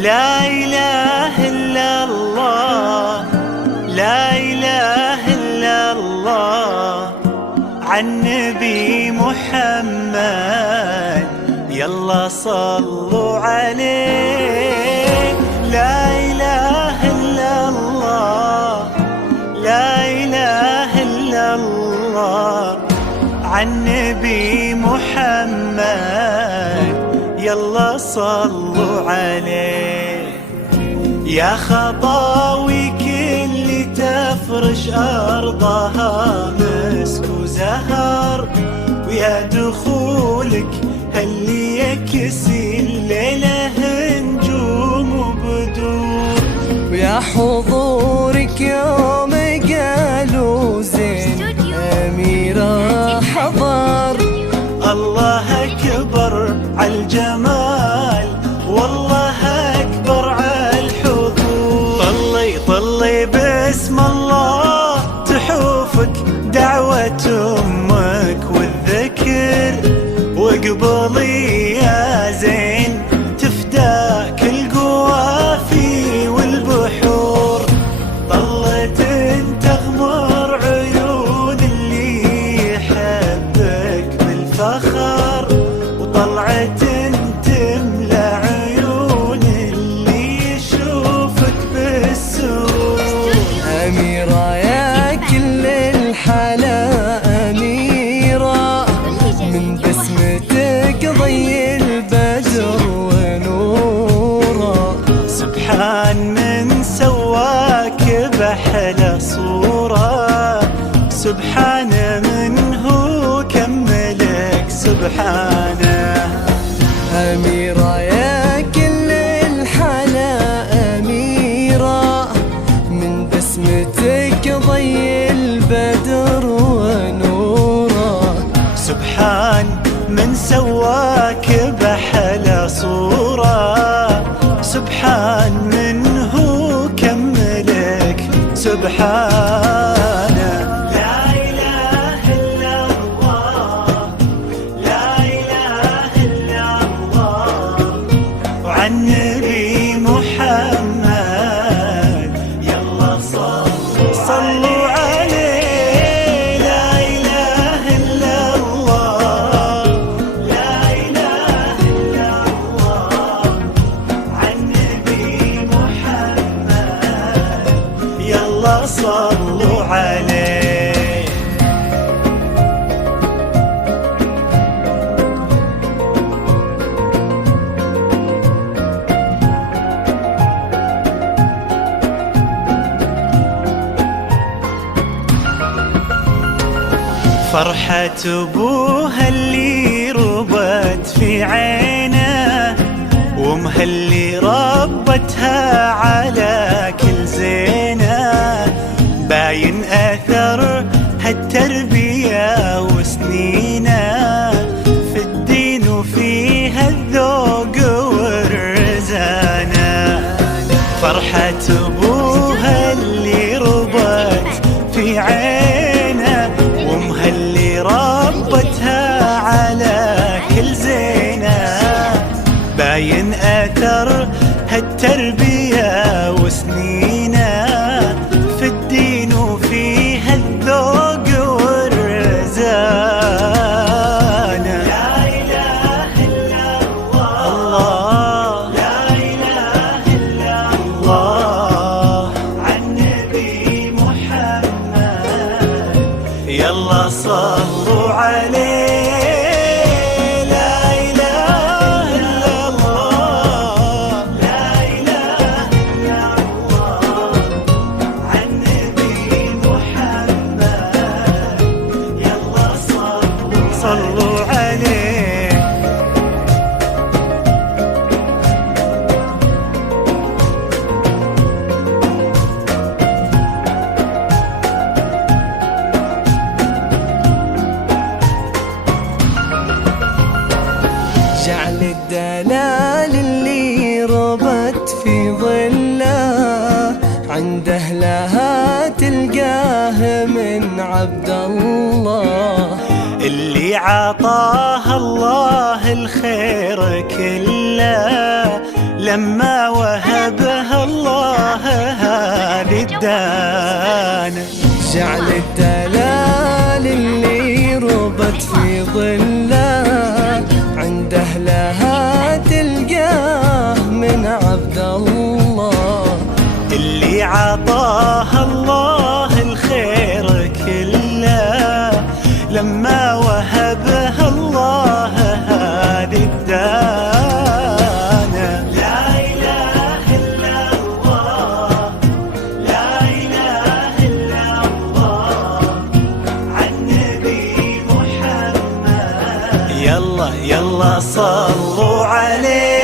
لا إله إلا الله، لا إله إلا الله، عن نبي محمد يلا صلوا عليه. لا إله إلا الله، لا إله إلا الله، عن نبي محمد يلا صلوا عليه. يا خطاوي كل تفرش أرضها مسك وزهر، ويا دخولك اللي يكسي الليلة نجوم وبدور، ويا حضورك يوم قالوا زين أميرة حضر. الله أكبر عالجمال، والله أكبر عالحضور. طلي طلي باسم الله تحوفك دعوة أمك والذكر، واقبلي يا زين تفداك القوافي والبحور. طلت تغمر عيون اللي يحبك بالفخر، وطلعت تملى عيون اللي يشوفك بالسور. أميرة يا كل الحلا أميرة، من بسمتك ضي البدر ونورا. سبحان من سواك بأحلى صورة، سبحان من هو كملك سبحانه. أميرة يا كل الحلا أميرة، من بسمتك ضي البدر ونورا. سبحان من سواك بأحلى صورة، سبحان من هو كملك سبحانه. لا إله إلا الله، لا إله إلا الله، وعن نبي محمد يلا صلوا عليه. لا إله إلا الله، لا إله إلا الله، عن نبي محمد يلا صلوا عليه. فرحة أبوها اللي ربت في عينه، وامها اللي ربتها على كل زينه، باين أثر هالتربية وسنينه في الدين وفيها الذوق والرزانة. فرحة أبوها اللي ربت في عينه، وامها اللي ربتها على كل زينه، باين أثر هالتربية وسنينه في الدين وفيها الذوق والرزانة. لا إله إلا الله، لا إله إلا الله، عن نبي محمد يلا صلوا عليه. صلوا عليه. جعل الدلال اللي ربت في ظله، عند أهلها تلقاه من عبد الله. اللي عطاها الله الخير كله، لما وهبها الله هذه الدانة. جعل الدلال اللي ربت في ظله عند أهلها تلقاه من عبد الله، اللي عطاها الله الخير كله لما وهبها الله هذه الدانة. لا إله إلا الله، لا إله إلا الله، عن نبي محمد. يلا يلا صلوا عليه.